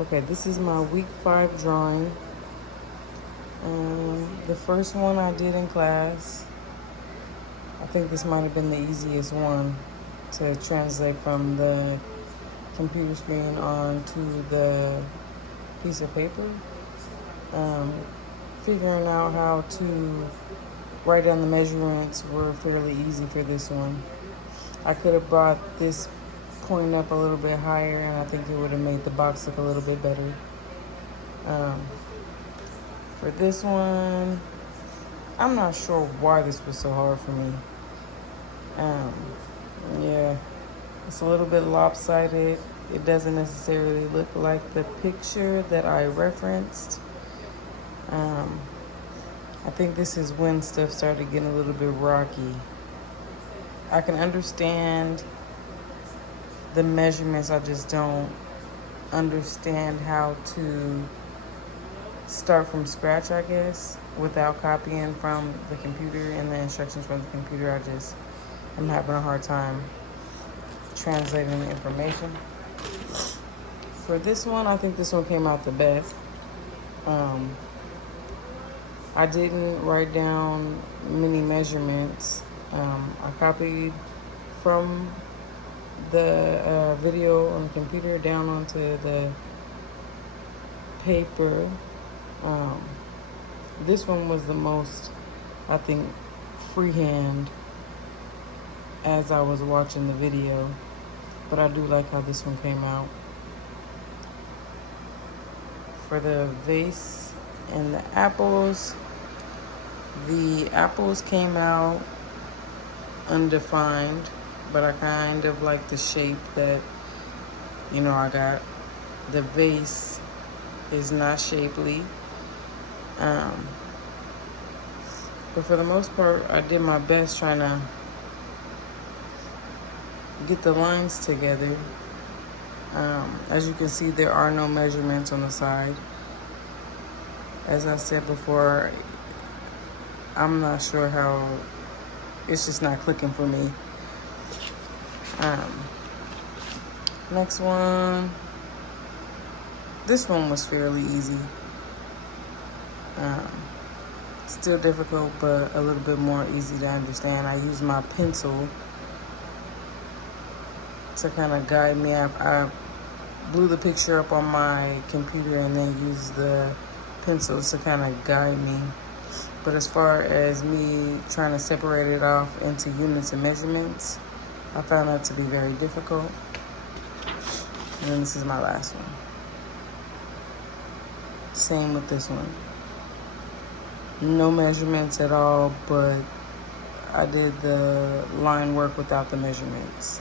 Okay, this is my week 5 drawing. The first one I did in class, I think this might have been the easiest one to translate from the computer screen onto the piece of paper. Um, Figuring out how to write down the measurements were fairly easy for this one. I could have brought this point up a little bit higher, and I think it would have made the box look a little bit better. Um, for this one, I'm not sure why this was so hard for me. Um, yeah, it's a little bit lopsided. It doesn't necessarily look like the picture that I referenced. I think this is when stuff started getting a little bit rocky. I can understand the measurements, I just don't understand how to start from scratch, I guess, without copying from the computer and the instructions from the computer. I'm having a hard time translating the information. For this one, I think this one came out the best. I didn't write down many measurements. I copied from the video on the computer down onto the paper. This one was the most, I think, freehand as I was watching the video, but I do like how this one came out. For the vase and the apples came out undefined, but I kind of like the shape that, I got. The vase is not shapely. But for the most part, I did my best trying to get the lines together. As you can see, there are no measurements on the side. As I said before, I'm not sure how, it's just not clicking for me. Next one. This one was fairly easy. Still difficult, but a little bit more easy to understand. I used my pencil to kind of guide me. I blew the picture up on my computer and then used the pencils to kind of guide me. But as far as me trying to separate it off into units and measurements, I found that to be very difficult. And then this is my last one. Same with this one. No measurements at all, but I did the line work without the measurements.